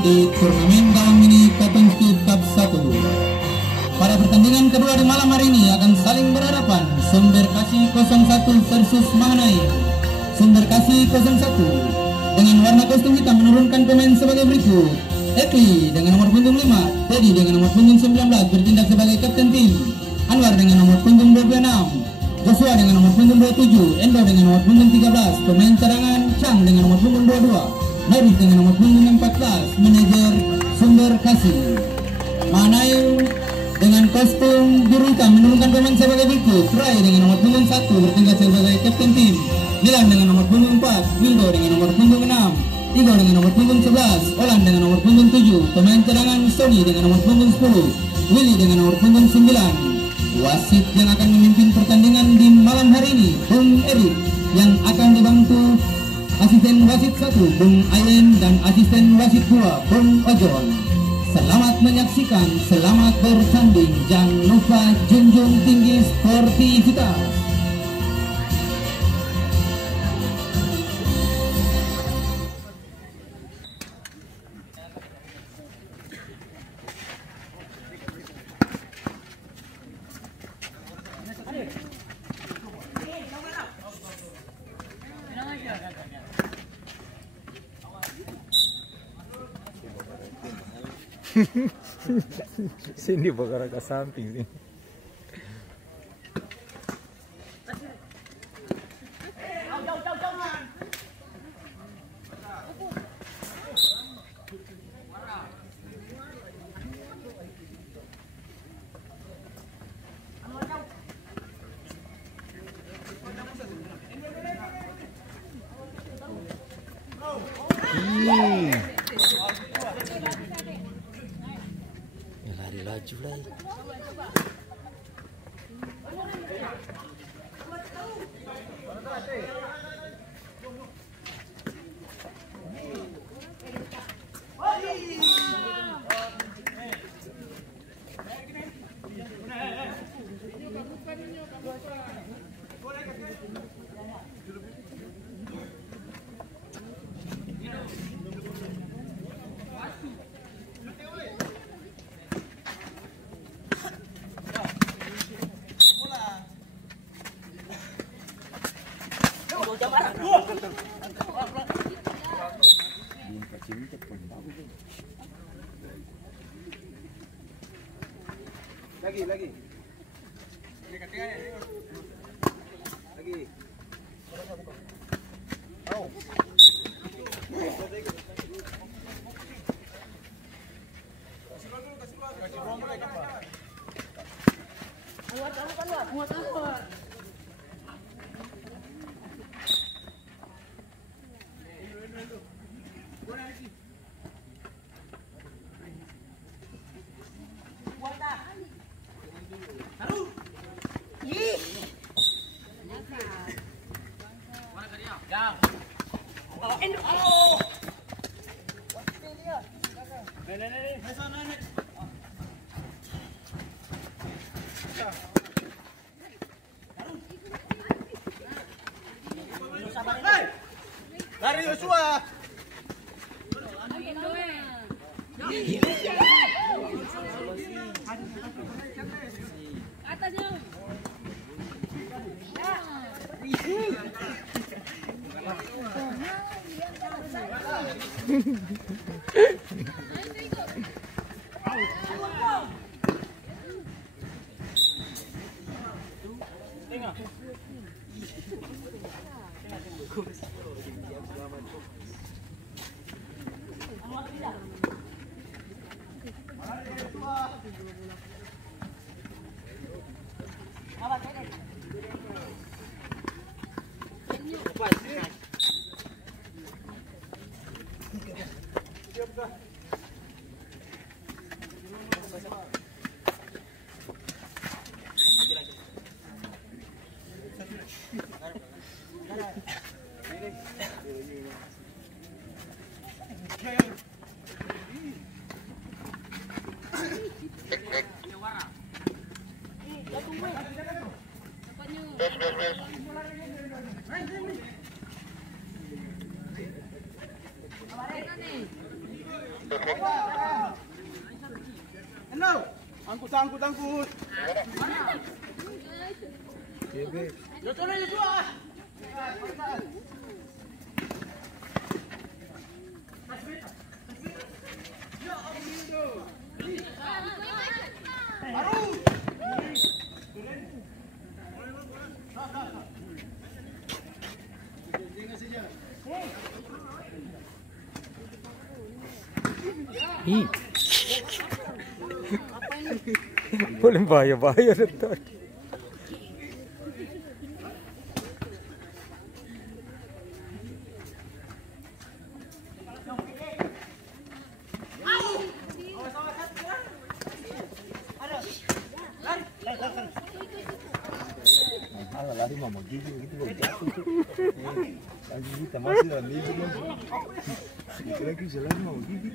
di turnamen Gawang Mini Katong Speed Cup 1. Pada pertandingan kedua di malam hari ini akan saling berhadapan Sumber Kasih 01 versus Mahanai. Sumber Kasih 01 dengan warna kostum hitam menurunkan pemain sebagai berikut: Ekli dengan nomor punggung 5, Teddy dengan nomor punggung 19 bertindak sebagai kapten tim, Anwar dengan nomor punggung 26, Joshua dengan nomor punggung 27, Endo dengan nomor punggung 13, pemain cadangan Chang dengan nomor punggung 22, Norris dengan nomor punggung 14, manajer Sumber Kasih. Manai dengan kostum biru hitam menurunkan pemain sebagai berikut: Rai dengan nomor punggung 1 bertindak sebagai kapten tim, Milan dengan nomor punggung 4, Wildo dengan nomor punggung 6, Igor dengan nomor punggung 11, Olan dengan nomor punggung 7, pemain cadangan Sony dengan nomor punggung 10, Willy dengan nomor punggung 9. Wasit yang akan memimpin pertandingan di malam hari ini, Bung Erik, yang akan dibantu asisten wasit 1, Bung Ayen, dan asisten wasit 2, Bung Ojon. Selamat menyaksikan, selamat bertanding, jangan lupa junjung tinggi sportivitas. Sini bakar ke samping sini. Lari laju lagi. Lagi. Keluar. Lari Joshua. Atasnya. Hello. Angkut. Yo sono io tua. Paling bahaya ntar. Lari mama gigi gitu lagi kita masih dalam libur lagi jalan mama gigi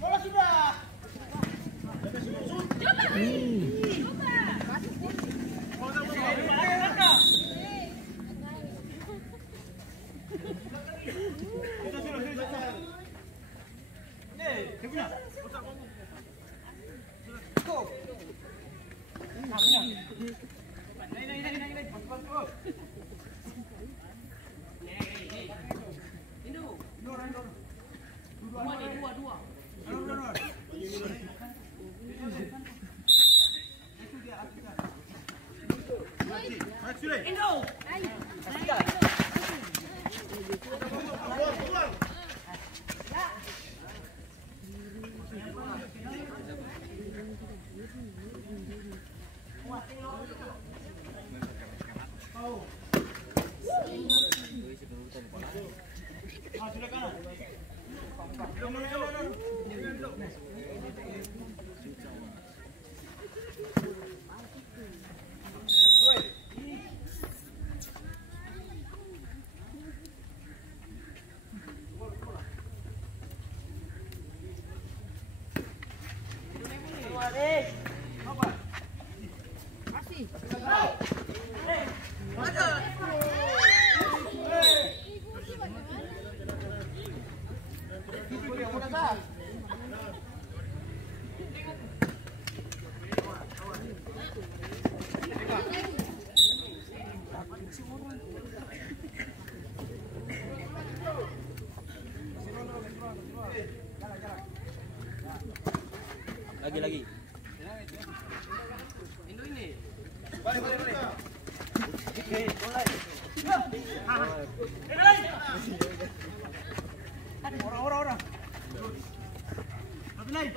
Bola sudah. Lagi. Indo ini. Balik. Orang. Satu naik.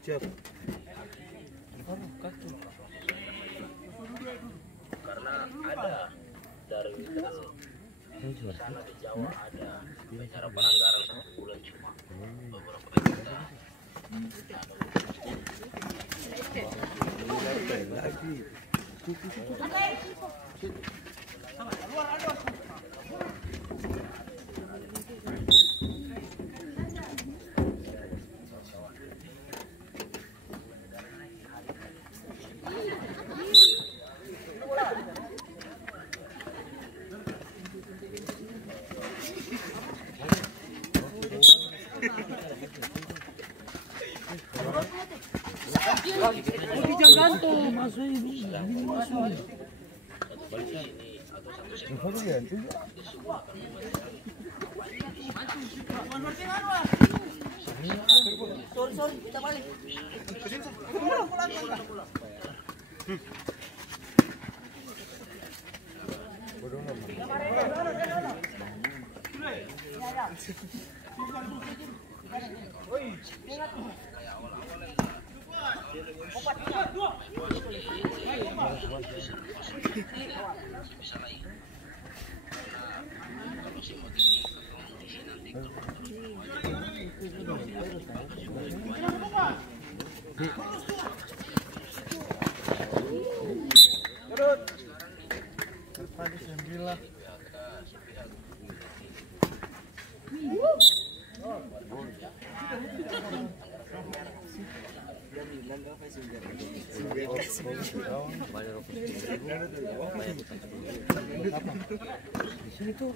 Siap. Karena ada dari sana di Jawa ada acara pelanggaran 1 bulan cuma beberapa juta. Sorry, kita balik. Di sini tuh.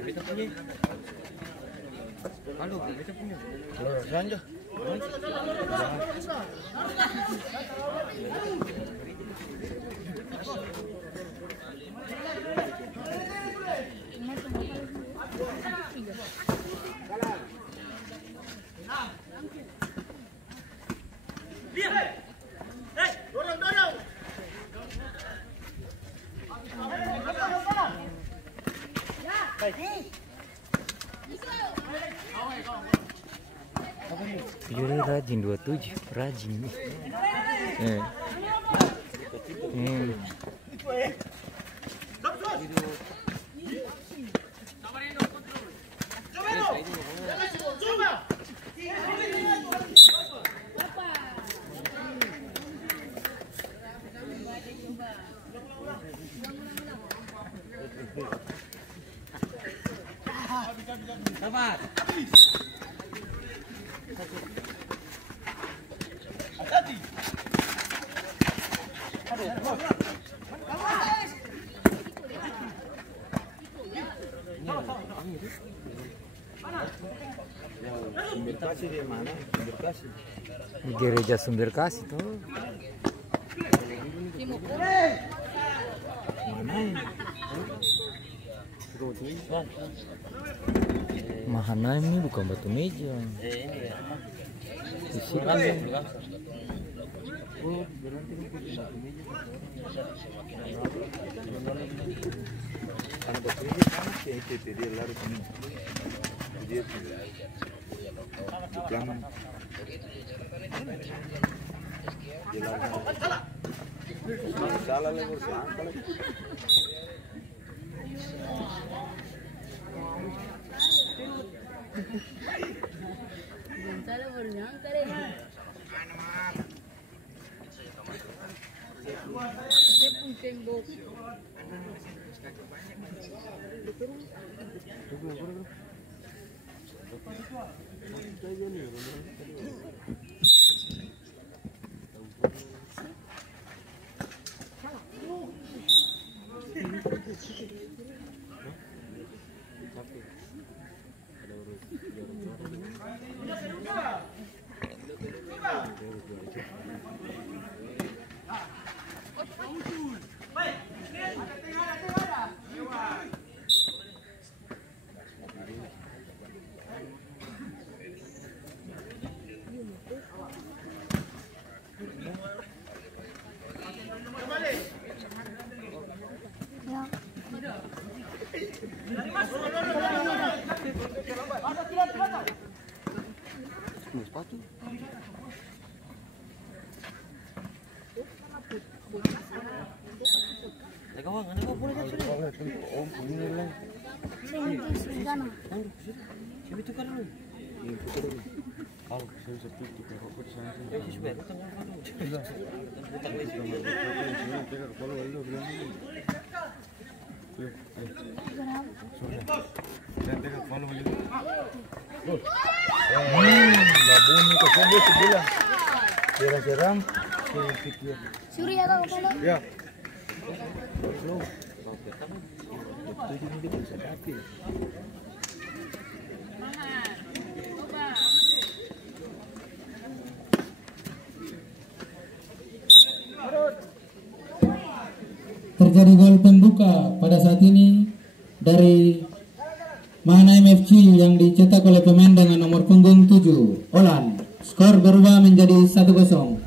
Kita punya. Halo, kita punya. Belanja. Jadi rajin 27, rajin. Sumber kasih di mana? Sumber kasih. Di gereja Sumber Kasih tuh. Mahanaim ini bukan batu meja. Di sini. Oh, berarti batu meja. Karena batu meja sama sih itu dia lari sini. Dia jangan salah lagi angka lagi. Salah baru nyangka deh. Tepung tembok. Babunyi kasihan dia sebelah. Serang-serang. Suri ya kau kalau. Ya. Terjadi gol pembuka pada saat ini dari Mahanaim FC yang dicetak oleh pemain dengan nomor punggung 7, Olan. Skor berubah menjadi 1-0.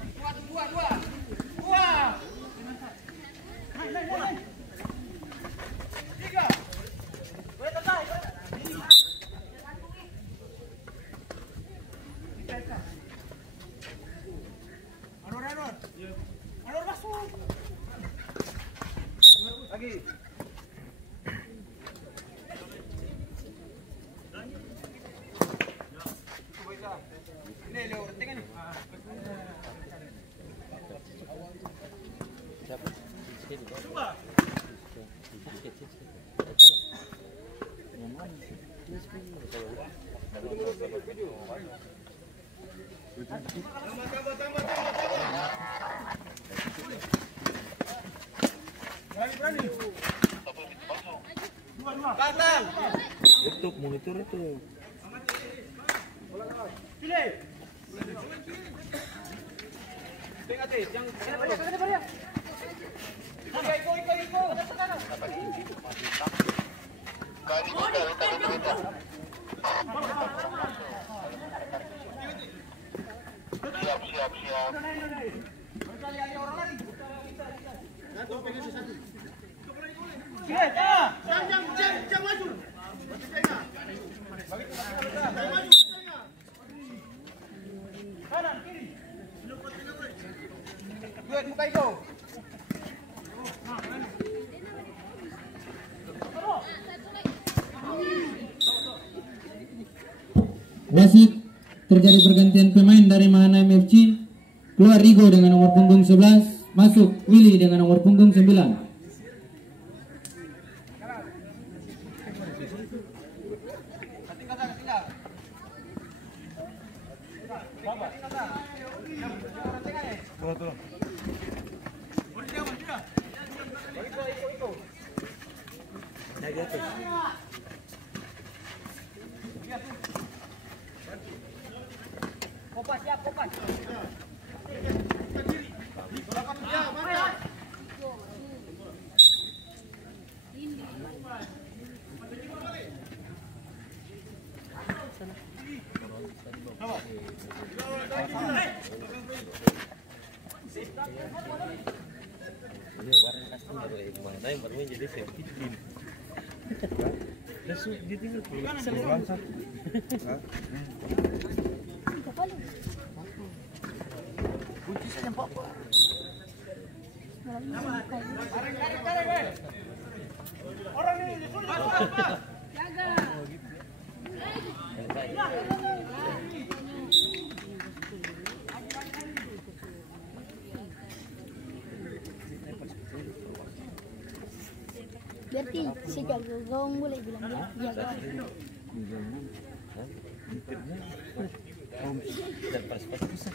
Tutup monitor itu. Siap. Wasit, terjadi pergantian pemain dari Mahanaim FC. Keluar Rigo dengan nomor punggung 11, masuk Willy dengan nomor punggung 9. Tolong. Jadi saya bikin. Dah dia tinggal pulang. Kunci saja Pak. Orang ini jaga. Berarti si Galgong boleh bilang jaga. Dan pas bisa.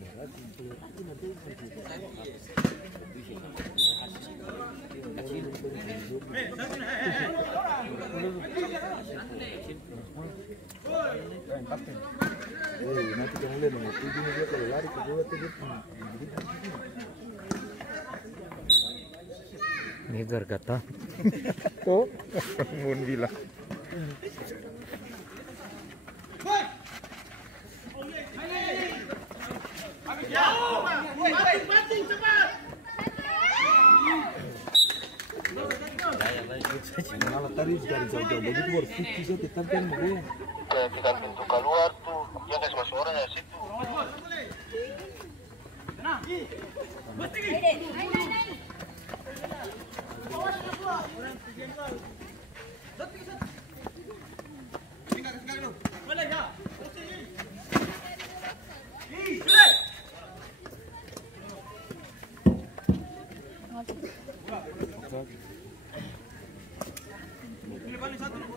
Nanti kan lihat nih, ujungnya dia kalau lari ke bawah tuh dia Negar kata. Tuh, mun bilang. malah tadi dari jauh-jauh begitu baru fiksi saya tetapkan dia. Kita pintu keluar tuh, dia kasih masuk orang ya situ. Satu.